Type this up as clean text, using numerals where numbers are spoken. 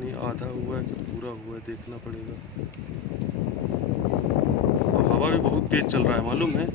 नहीं आधा हुआ है कि पूरा हुआ है, देखना पड़ेगा। और हवा भी बहुत तेज चल रहा है, मालूम है।